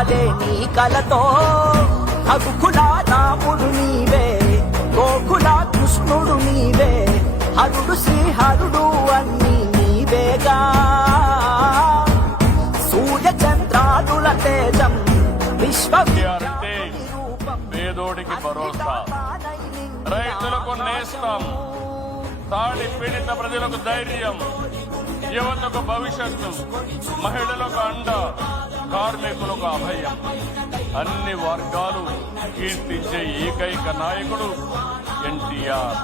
పాత్రలే నీ కలతో. రఘుకుల రాముడు నీవే గోకుల కృష్ణుడు నీవే హరుడు శ్రీహరుడు అన్ని నీవేగా. సూర్య చంద్రాదుల తేజం విశ్వ పేదోడికి భరోసా. రైతులకు నేస్తం. తాళి పీడిత ప్రజలకు ధైర్యం. యువతకు భవిష్యత్తు మహిళలకు అండ కార్మికులకు అభయం. అన్ని వర్గాలు కీర్తించే ఏకైక నాయకుడు ఎన్టీఆర్.